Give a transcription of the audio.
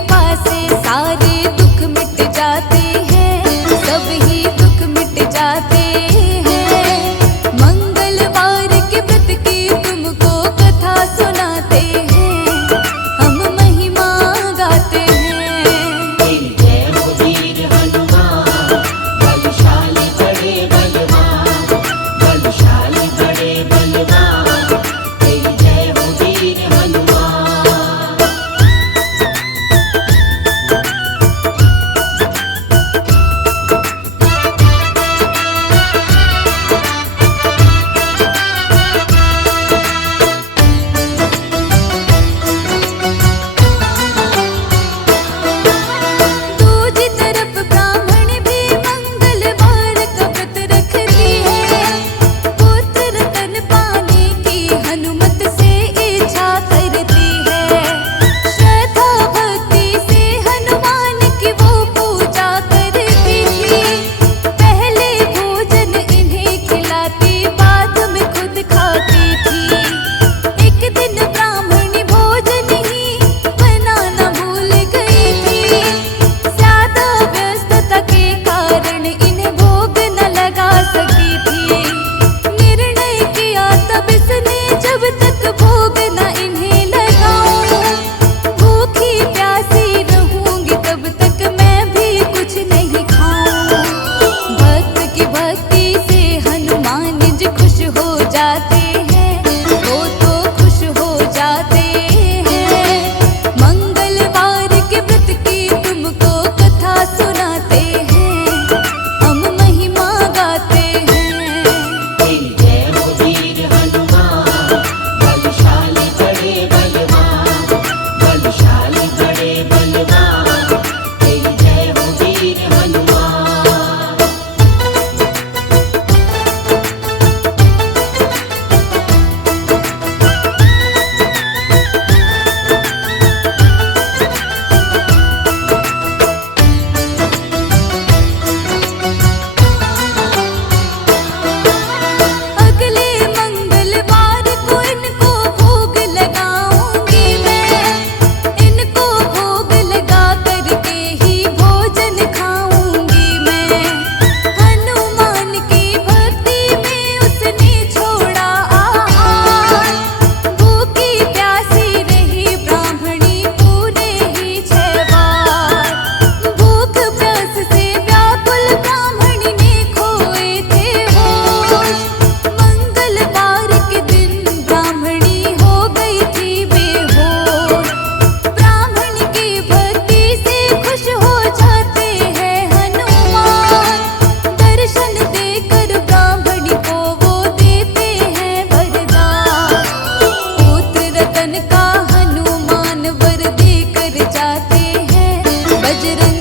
कृपा से सारे दुख मिट जाते हैं, सब ही दुख मिट जाते हैं। मंगलवार के व्रत की तुमको कथा सुनाते हैं, हम महिमा गाते हैं। तेरी जय हो वीर हनुमान, बलशाली बड़े बलवान, बलशाली बड़े बलवान, तेरी जय हो वीर हनुमान। दूजी तरफ ब्राह्मण भी मंगलवार का व्रत रखती है, पुत्र तन पाने की हनुमत से इच्छा करती है। श्रद्धा भक्ति से हनुमान की वो पूजा करती थी, पहले भोजन इन्हें खिलाती, बाद में खुद खाती थी। एक दिन ब्राह्मणी भोजन ही बनाना भूल गई थी, ज्यादा व्यस्तता के कारण इन्हें भोग न लगा सकी थी। निर्णय किया तब इसने, जब तक भोग न इन्हें लगाऊं, भूखी प्यासी रहूंगी तब तक मैं भी कुछ नहीं खाऊं। भक्त की भक्ति से हनुमान जी खुश हो जाते हैं, वो तो खुश हो जाते हैं। मंगलवार के व्रत की तुमको कथा सुनाते हैं, हम महिमा गाते हैं। तेरी जय हो वीर हनुमान, बलशाली बड़े बलवान, बलशाली बड़े बलवान, तेरी जय हो वीर हनुमान। अगले मंगलवार को इनको भोग लगाऊंगी मैं, इनको भोग लगा करके ही भोजन खाऊंगी मैं। हनुमान की भक्ति में उसने छोड़ा आहार, भूखी प्यासी रही ब्राह्मणी पूरे ही 6 बार। भूख प्यास से व्याकुल ब्राह्मणी ने खोए थे होश, मंगलवार के दिन ब्राह्मणी हो गई थी बेहोश। ब्राह्मण की भक्ति से खुश हो जाते हैं हनुमान, दर्शन देकर ब्राह्मणी को वो देते हैं वरदान। पुत्र रतन का हनुमान वर देकर जाते हैं, बजरंग